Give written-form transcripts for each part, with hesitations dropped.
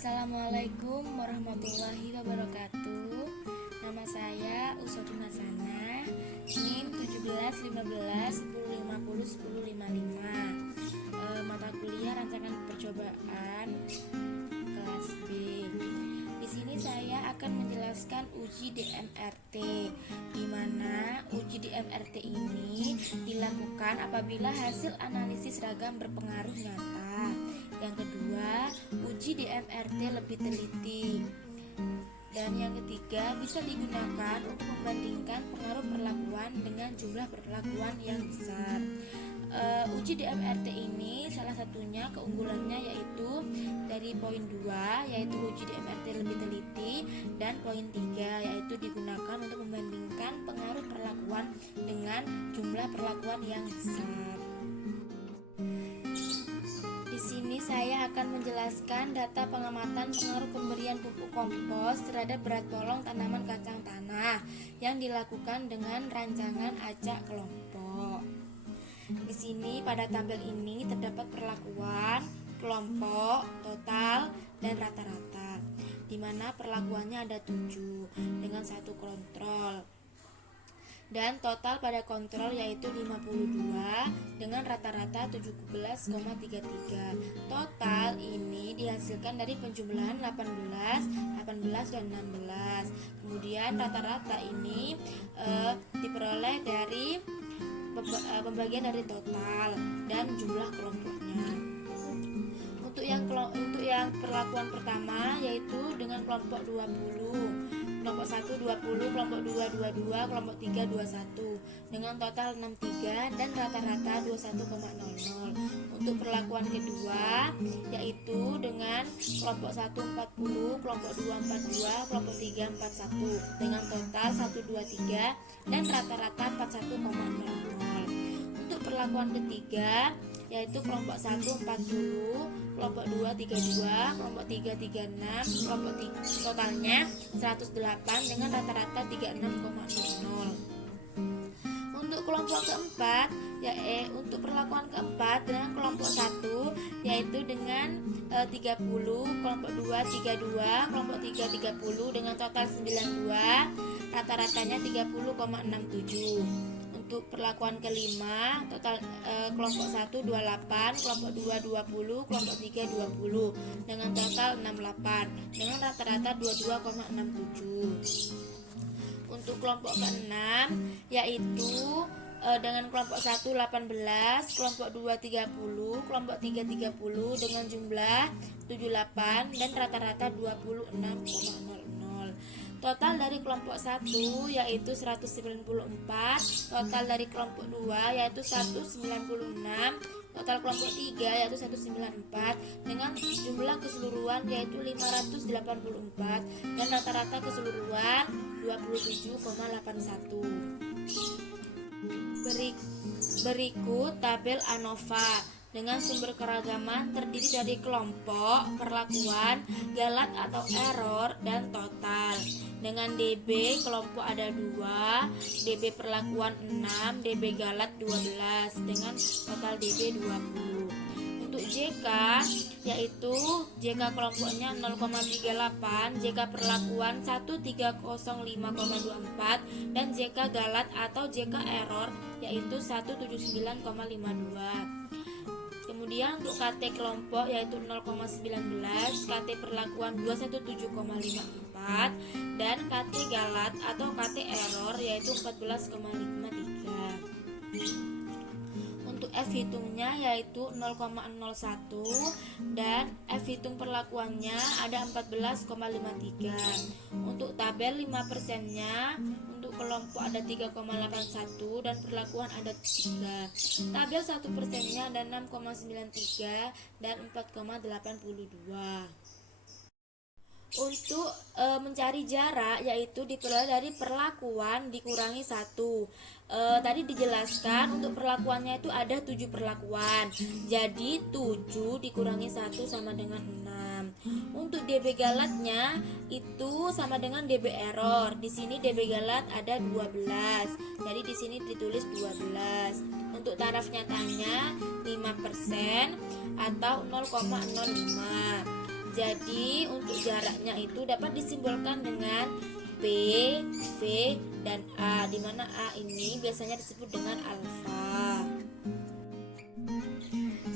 Assalamualaikum warahmatullahi wabarakatuh. Nama saya Usodin Hasanah, NIM 171510501055. Mata kuliah rancangan percobaan kelas B. Di sini saya akan menjelaskan uji DMRT, di mana uji DMRT ini dilakukan apabila hasil analisis ragam berpengaruh nyata. Yang kedua, uji DMRT lebih teliti. Dan yang ketiga, bisa digunakan untuk membandingkan pengaruh perlakuan dengan jumlah perlakuan yang besar. Uji DMRT ini salah satunya keunggulannya yaitu dari poin 2, yaitu uji DMRT lebih teliti, dan poin 3, yaitu digunakan untuk membandingkan pengaruh perlakuan dengan jumlah perlakuan yang besar. Di sini saya akan menjelaskan data pengamatan pengaruh pemberian pupuk kompos terhadap berat polong tanaman kacang tanah yang dilakukan dengan rancangan acak kelompok. Di sini pada tabel ini terdapat perlakuan, kelompok, total, dan rata-rata, di mana perlakuannya ada 7 dengan satu kontrol. Dan total pada kontrol yaitu 52 dengan rata-rata 17,33. Total ini dihasilkan dari penjumlahan 18, dan 16. Kemudian rata-rata ini diperoleh dari pembagian dari total dan jumlah kelompoknya. Untuk yang perlakuan pertama yaitu dengan kelompok 20. Kelompok 1 20, kelompok 2 22, kelompok 3 21 dengan total 63 dan rata-rata 21,00. Untuk perlakuan kedua yaitu dengan kelompok 1 40, kelompok 2 42, kelompok 3 41 dengan total 123 dan rata-rata 41,00. Untuk perlakuan ketiga yaitu kelompok 1 40, kelompok 2 32, kelompok 3 36, kelompok 3 totalnya 108 dengan rata-rata 36,00. Untuk kelompok keempat untuk perlakuan keempat dengan kelompok 1 yaitu dengan 30, kelompok 2 32, kelompok 3 30 dengan total 92, rata-ratanya 30,67. Untuk perlakuan kelima total kelompok 1 28, kelompok 2 20, kelompok 3 20 dengan total 68 dengan rata-rata 22,67. Untuk kelompok keenam yaitu dengan kelompok 1 18, kelompok 2 30, kelompok 3 30 dengan jumlah 78 dan rata-rata 26,00. Total dari kelompok 1 yaitu 194, total dari kelompok 2 yaitu 196, total kelompok 3 yaitu 194 dengan jumlah keseluruhan yaitu 584 dan rata-rata keseluruhan 27,81. Berikut tabel ANOVA dengan sumber keragaman terdiri dari kelompok, perlakuan, galat atau error, dan total. Dengan DB kelompok ada 2, DB perlakuan 6, DB galat 12 dengan total DB 20. Untuk JK yaitu JK kelompoknya 0,38, JK perlakuan 130,5,24 dan JK galat atau JK error yaitu 179,52. Kemudian untuk KT kelompok yaitu 0,19, KT perlakuan 217,54 dan KT galat atau KT error yaitu 14,53. Untuk F hitungnya yaitu 0,01 dan F hitung perlakuannya ada 14,53. Untuk tabel 5%-nya untuk kelompok ada 3,81 dan perlakuan ada 3. Tabel 1%-nya ada 6,93 dan 4,82. Untuk mencari jarak yaitu diperoleh dari perlakuan dikurangi 1. Tadi dijelaskan untuk perlakuannya itu ada 7 perlakuan. Jadi 7 dikurangi 1 sama dengan 6. Untuk DB galatnya itu sama dengan DB error. Di sini DB galat ada 12. Jadi di sini ditulis 12. Untuk taraf nyatanya 5% atau 0,05. Jadi untuk jaraknya itu dapat disimbolkan dengan P, V, dan A, di mana A ini biasanya disebut dengan alfa.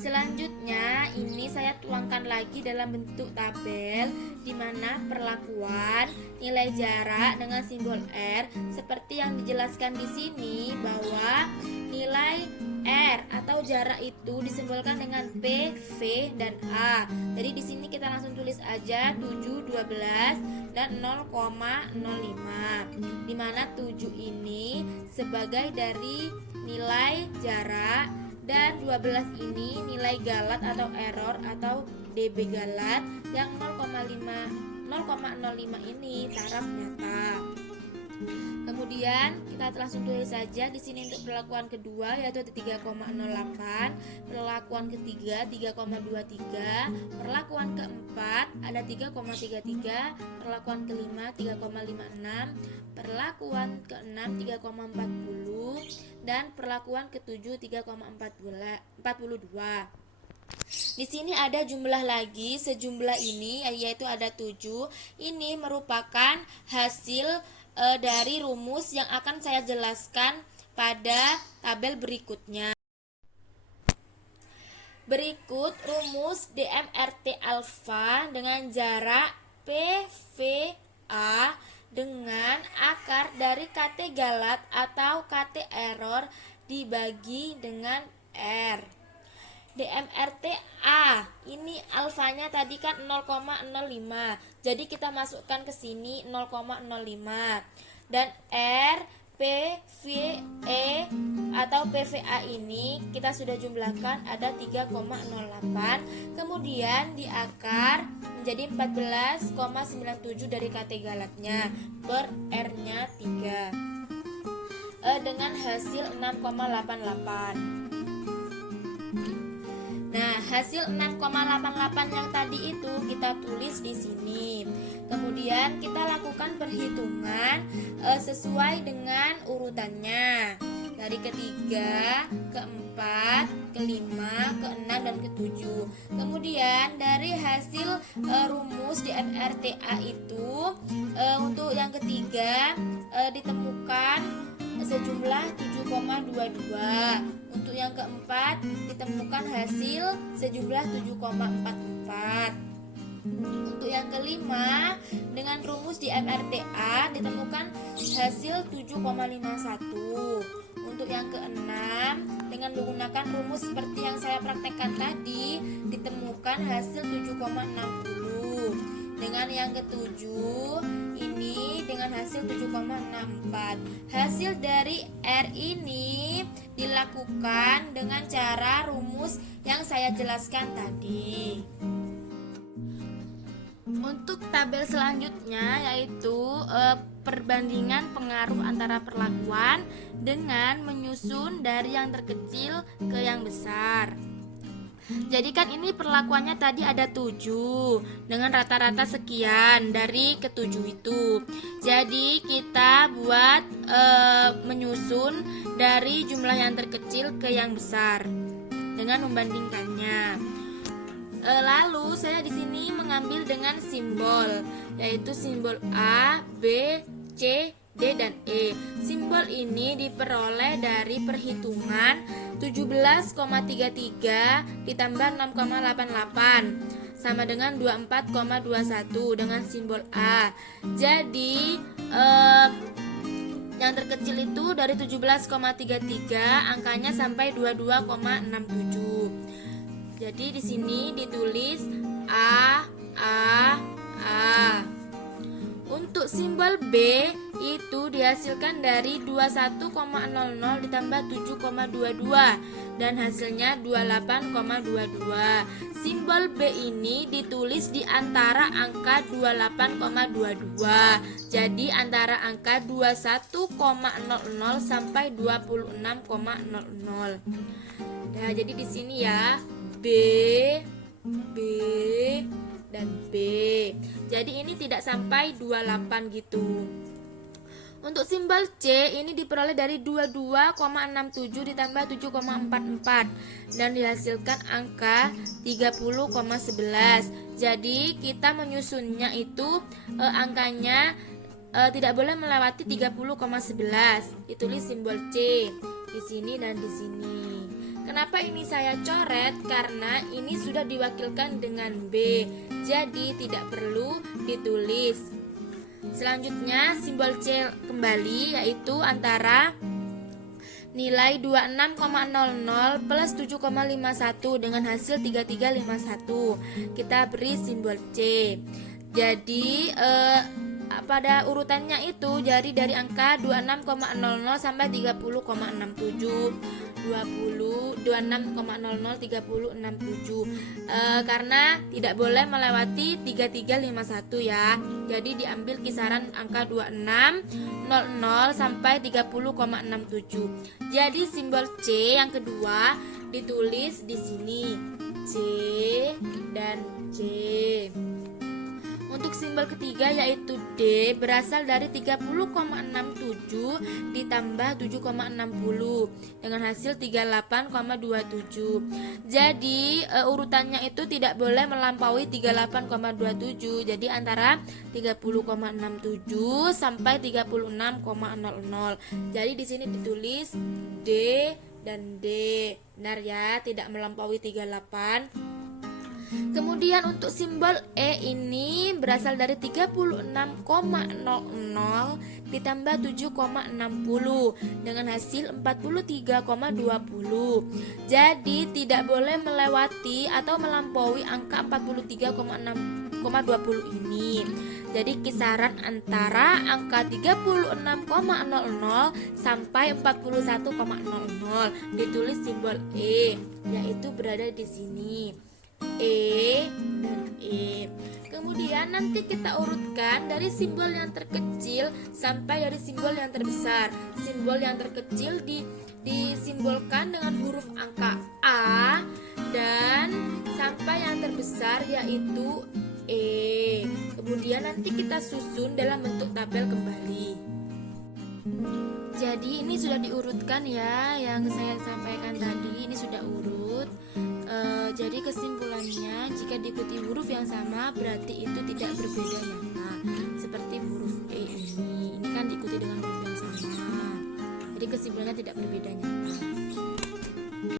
Selanjutnya ini saya tuangkan lagi dalam bentuk tabel, di mana perlakuan nilai jarak dengan simbol R seperti yang dijelaskan di sini, bahwa nilai R atau jarak itu disimbolkan dengan P, V, dan A. Jadi di sini kita langsung tulis aja 7, 12, dan 0,05, di mana 7 ini sebagai dari nilai jarak, dan 12 ini nilai galat atau error atau dB galat, yang 0,05 ini taraf nyata. Kemudian kita langsung tulis saja di sini untuk perlakuan kedua, yaitu ada 3,08, perlakuan ketiga 3,23, perlakuan keempat ada 3,33, perlakuan kelima 3,56, perlakuan keenam 3,40, dan perlakuan ketujuh 3,42. Di sini ada jumlah lagi, sejumlah ini yaitu ada 7. Ini merupakan hasil dari rumus yang akan saya jelaskan pada tabel berikutnya. Berikut rumus DMRT alfa dengan jarak PVA dengan akar dari KT galat atau KT error dibagi dengan R. DMRT A, ini alfanya tadi kan 0,05, jadi kita masukkan ke sini 0,05, dan R, P, V, E atau PVA ini kita sudah jumlahkan ada 3,08, kemudian di akar menjadi 14,97 dari KT galatnya per R nya 3 dengan hasil 6,88. Nah, hasil 6,88 yang tadi itu kita tulis di sini. Kemudian kita lakukan perhitungan sesuai dengan urutannya. Dari ketiga, keempat, kelima, keenam, dan ketujuh. Kemudian dari hasil rumus di MRTA itu untuk yang ketiga ditemukan sejumlah 7,22. Untuk yang keempat ditemukan hasil sejumlah 7,44. Untuk yang kelima dengan rumus di MRTA ditemukan hasil 7,51. Untuk yang keenam dengan menggunakan rumus seperti yang saya praktekkan tadi ditemukan hasil 7,60. Dengan yang ketujuh ini dengan hasil 7,64. Hasil dari R ini dilakukan dengan cara rumus yang saya jelaskan tadi. Untuk tabel selanjutnya yaitu perbandingan pengaruh antara perlakuan dengan menyusun dari yang terkecil ke yang besar. Jadi kan ini perlakuannya tadi ada 7 dengan rata-rata sekian dari ketujuh itu. Jadi kita buat menyusun dari jumlah yang terkecil ke yang besar dengan membandingkannya. Lalu saya di sini mengambil dengan simbol, yaitu simbol A, B, C, D, dan E. Simbol ini diperoleh dari perhitungan 17,33 ditambah 6,88 sama dengan 24,21 dengan simbol A. Jadi yang terkecil itu dari 17,33 angkanya sampai 22,67. Jadi di sini ditulis A. Untuk simbol B itu dihasilkan dari 21,00 ditambah 7,22 dan hasilnya 28,22. Simbol B ini ditulis di antara angka 28,22. Jadi antara angka 21,00 sampai 26,00. Nah, jadi di sini ya B, dan B. Jadi ini tidak sampai 28 gitu. Untuk simbol C ini diperoleh dari 22,67 ditambah 7,44 dan dihasilkan angka 30,11. Jadi kita menyusunnya itu angkanya tidak boleh melewati 30,11. Ditulis simbol C di sini dan di sini. Kenapa ini saya coret? Karena ini sudah diwakilkan dengan B, jadi tidak perlu ditulis. Selanjutnya simbol C kembali, yaitu antara nilai 26,00 plus 7,51 dengan hasil 3351. Kita beri simbol C. Jadi pada urutannya itu jadi dari angka 26,00 sampai 30,67. 26,00 karena tidak boleh melewati 3351 ya. Jadi diambil kisaran angka 26,00 sampai 30,67. Jadi simbol C yang kedua ditulis di sini C dan C. Untuk simbol ketiga yaitu D berasal dari 30,67 ditambah 7,60 dengan hasil 38,27. Jadi urutannya itu tidak boleh melampaui 38,27. Jadi antara 30,67 sampai 36,00. Jadi di sini ditulis D dan D. Benar ya, tidak melampaui 38. Kemudian untuk simbol E ini berasal dari 36,00 ditambah 7,60 dengan hasil 43,20. Jadi tidak boleh melewati atau melampaui angka 43,20 ini. Jadi kisaran antara angka 36,00 sampai 41,00. Ditulis simbol E, yaitu berada di sini. E dan E. Kemudian nanti kita urutkan dari simbol yang terkecil sampai dari simbol yang terbesar. Simbol yang terkecil disimbolkan dengan huruf angka A dan sampai yang terbesar yaitu E. Kemudian nanti kita susun dalam bentuk tabel kembali. Jadi ini sudah diurutkan ya, yang saya sampaikan tadi ini sudah urut. Jadi kesimpulannya, jika diikuti huruf yang sama berarti itu tidak berbeda nyata. Seperti huruf E ini kan diikuti dengan huruf yang sama. Jadi kesimpulannya tidak berbeda nyata.